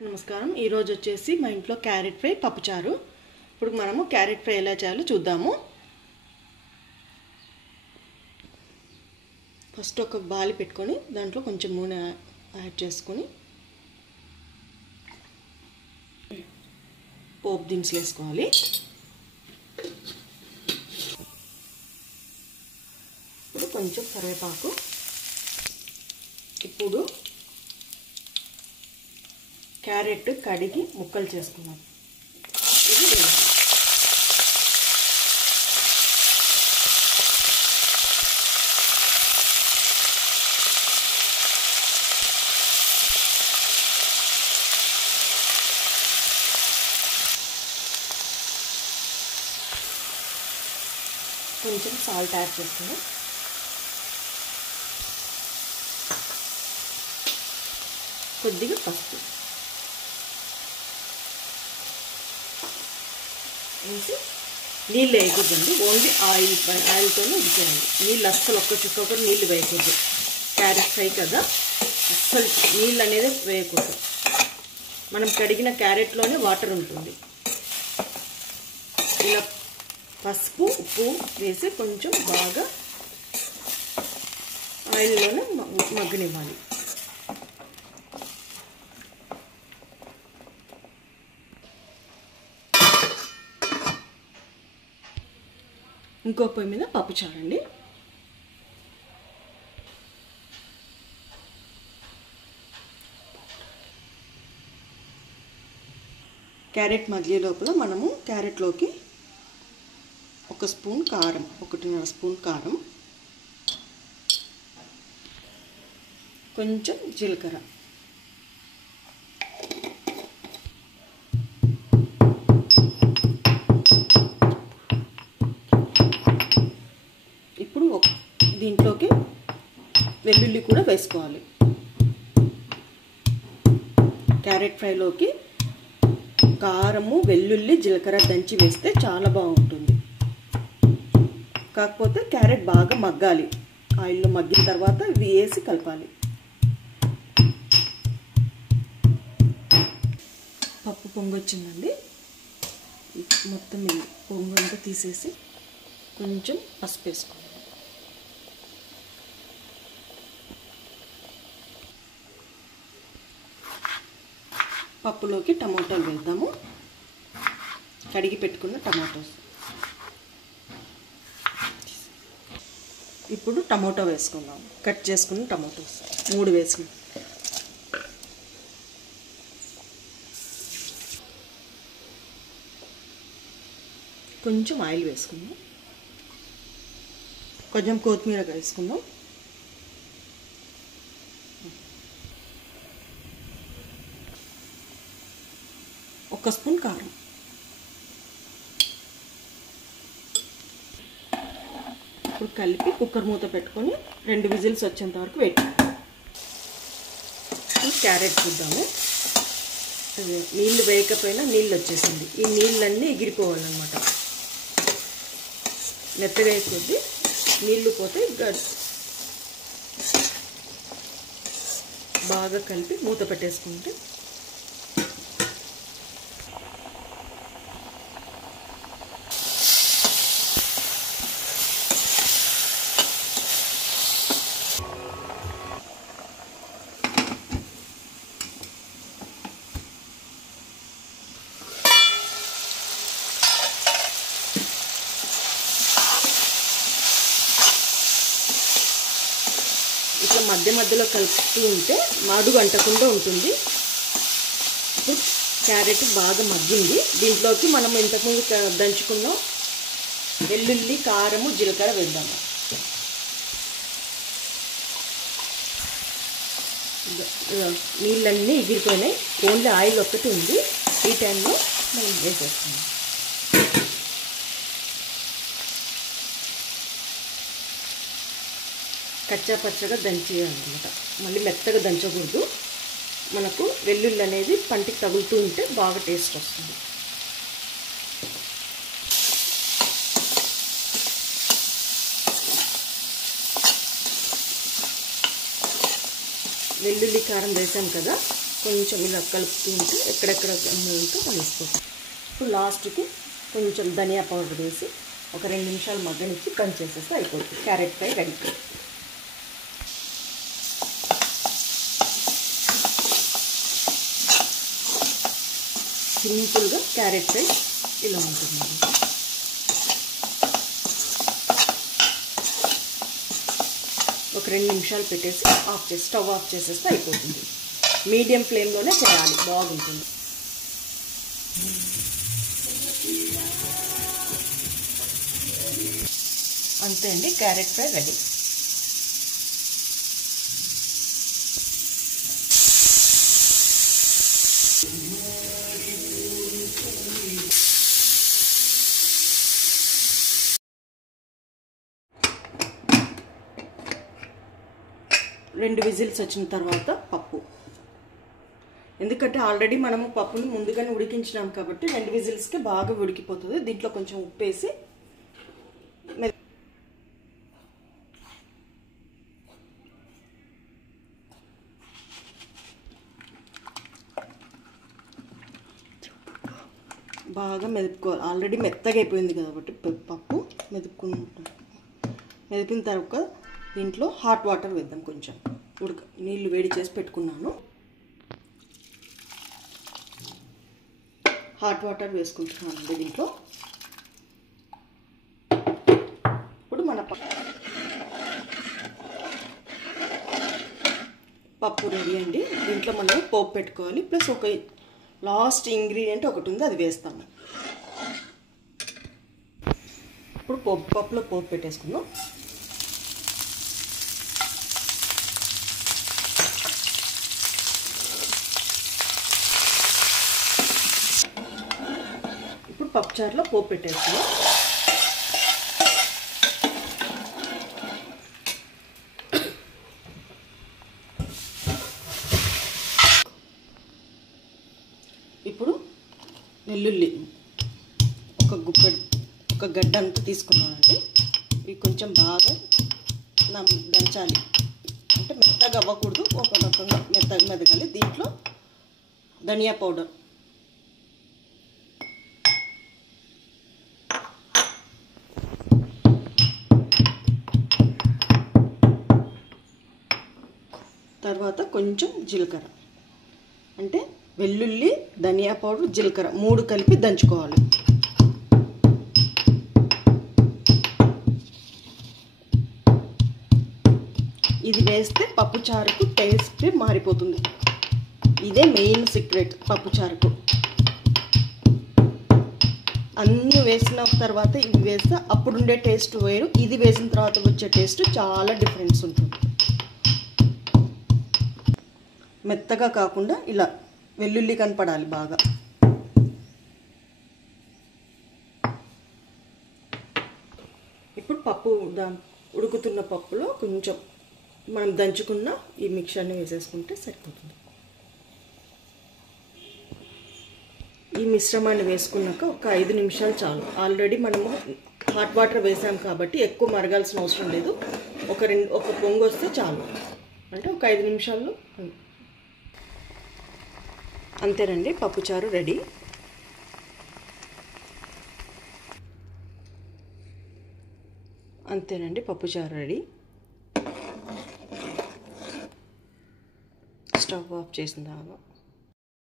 నమస్కారం ఈ రోజు వచ్చేసి మా ఇంట్లో క్యారెట్ ఫ్రై పప్పుచారు ఇప్పుడు మనము క్యారెట్ ఫ్రై ఎలా చేయాలో చూద్దాము ఫస్ట్ ఒక బాలి పెట్టుకొని దాంట్లో కొంచెం నూనె యాడ్ చేసుకొని పోపు దినుసులు వేసుకోవాలి ఇప్పుడు కొంచెం కరివేపాకు ఇప్పుడు క్యారెట్ కడిగి ముక్కలు చేసుకున్నాం ఇది కొంచెం సాల్ట్ యాడ్ చేసుకున్నాం కొద్దిగా పసుపు వేసి నీళ్ళు వేయకూడదండి ఓన్లీ ఆయిల్తోనే ఉడికేయండి నీళ్ళు అస్సలు ఒక్క చుక్క కూడా నీళ్ళు వేయకూడదు క్యారెట్ ఫ్రై కదా అస్సలు నీళ్ళు అనేది వేయకూడదు మనం కడిగిన క్యారెట్లోనే వాటర్ ఉంటుంది ఇలా పసుపు ఉప్పు వేసి కొంచెం బాగా ఆయిల్లోనే మగ్గనివ్వాలి ఇంకో పొయ్యి మీద పప్పు చారండి క్యారెట్ మధ్య లోపల మనము క్యారెట్లోకి ఒక స్పూన్ కారం 1.5 స్పూన్ కారం కొంచెం జీలకర్ర ఇప్పుడు దీంట్లోకి వెల్లుల్లి కూడా వేసుకోవాలి క్యారెట్ ఫ్రైలోకి కారము వెల్లుల్లి జీలకర్ర దంచి వేస్తే చాలా బాగుంటుంది కాకపోతే క్యారెట్ బాగా మగ్గాలి ఆయిల్లో మగ్గిన తర్వాత వేసి కలపాలి పప్పు పొంగొచ్చిందండి మొత్తం పొంగు అంతా తీసేసి కొంచెం పసుపు వేసుకోవాలి పప్పులోకి టమాటాలు వేద్దాము కడిగి పెట్టుకున్న టమాటోస్ ఇప్పుడు టమాటో వేసుకుందాం కట్ చేసుకున్న టమాటోస్ 3 వేసుకున్నాం కొంచెం ఆయిల్ వేసుకుందాం కొంచెం కొత్తిమీర వేసుకుందాం ఒక స్పూన్ కారం ఇప్పుడు కలిపి కుక్కర్ మూత పెట్టుకొని 2 విజిల్స్ వచ్చేంత వరకు వెయిట్ క్యారెట్ చూద్దాము నీళ్ళు వేయకపోయినా నీళ్ళు వచ్చేసింది ఈ నీళ్ళన్నీ ఎగిరిపోవాలన్నమాట మెత్తగా వేసుకొద్ది నీళ్ళు పోతే బాగా కలిపి మూత పెట్టేసుకుంటే ఇట్లా మధ్య మధ్యలో కలుపుతూ ఉంటే మాడుగు అంటకుండా ఉంటుంది ఇప్పుడు క్యారెట్ బాగా మగ్గింది దీంట్లోకి మనం ఇంతకుముందు దంచుకున్న వెల్లుల్లి కారము జీలకర్ర వేద్దాము నీళ్ళన్నీ ఎగిరిపోయినాయి ఓన్లీ ఆయిల్ ఒక్కటి ఉంది ఈ టైంలో మనం వేసేస్తున్నాం కచ్చా పచ్చగా దంచేయాలన్నమాట మళ్ళీ మెత్తగా దంచకూడదు మనకు వెల్లుల్లి అనేది పంటికి తగులుతూ ఉంటే బాగా టేస్ట్ వస్తుంది వెల్లుల్లి కారం వేసాం కదా, కొంచెం ఇలా కలుపుతూ ఉంటే ఎక్కడెక్కడ ఉంటే వేసుకోవచ్చు. ఇప్పుడు లాస్ట్కి కొంచెం ధనియా పౌడర్ వేసి ఒక 2 నిమిషాలు మగ్గనిచ్చి బంద్ చేసేస్తే అయిపోతుంది. Carrot fry ready. సింపుల్గా క్యారెట్ ఫ్రై ఇలా ఉంటుందండి. ఒక 2 నిమిషాలు పెట్టేసి స్టవ్ ఆఫ్ చేసేస్తే అయిపోతుంది. మీడియం ఫ్లేమ్లోనే చేయాలి, బాగుంటుంది. అంతే అండి, క్యారెట్ ఫ్రై రెడీ. రెండు విజిల్స్ వచ్చిన తర్వాత పప్పు, ఎందుకంటే ఆల్రెడీ మనము పప్పుని ముందుగానే ఉడికించినాం కాబట్టి 2 విజిల్స్కి బాగా ఉడికిపోతుంది. దీంట్లో కొంచెం ఉప్పు వేసి బాగా మెదుపుకోవాలి. ఆల్రెడీ మెత్తగా అయిపోయింది కాబట్టి పప్పు మెదిపిన తర్వాత దీంట్లో హాట్ వాటర్ వేద్దాం. కొంచెం నీళ్ళు వేడి చేసి పెట్టుకున్నాను. హాట్ వాటర్ వేసుకుంటున్నానండి దీంట్లో. ఇప్పుడు మన పప్పు రెడీ అండి. దీంట్లో మనం పోపు పెట్టుకోవాలి. ప్లస్ ఒక లాస్ట్ ఇంగ్రీడియంట్ ఒకటి ఉంది, అది వేస్తాము. ఇప్పుడు పప్పులో పోపు పెట్టేసుకుందాం. ఇప్పుడు పప్పుచారులో పోపు పెట్టేసుకుందాం. ఇప్పుడు వెల్లుల్లి ఒక గడ్డ అంతా తీసుకున్నామండి. ఇవి కొంచెం బాగా దంచాలి, అంటే మెత్తగా అవ్వకూడదు, ఒక రకంగా మెత్తగా మెదగాలి. దీంట్లో ధనియా పౌడర్, తర్వాత కొంచెం జీలకర్ర, అంటే వెల్లుల్లి, ధనియా పౌడర్, జీలకర్ర 3 కలిపి దంచుకోవాలి. ఇది వేస్తే పప్పుచారుకు టేస్ట్ మారిపోతుంది. ఇదే మెయిన్ సీక్రెట్ పప్పుచారుకు. అన్నీ వేసిన తర్వాత ఇవి వేస్తే అప్పుడుండే టేస్ట్ వేరు, ఇది వేసిన తర్వాత వచ్చే టేస్ట్ చాలా డిఫరెన్స్ ఉంటుంది. మెత్తగా కాకుండా ఇలా వెల్లుల్లి కనపడాలి బాగా. ఇప్పుడు పప్పు ఉడుకుతున్న పప్పులో కొంచెం మనం దంచుకున్న ఈ మిక్చర్ని వేసేసుకుంటే సరిపోతుంది. ఈ మిశ్రమాన్ని వేసుకున్నాక ఒక 5 నిమిషాలు చాలు. ఆల్రెడీ మనము హాట్ వాటర్ వేసాం కాబట్టి ఎక్కువ మరగాల్సిన అవసరం లేదు. ఒక పొంగు వస్తే చాలు, అంటే ఒక 5 నిమిషాల్లో అంతేనండి, పప్పుచారు రెడీ. అంతేనండి, పప్పుచారు రెడీ. స్టవ్ ఆఫ్ చేసిన తర్వాత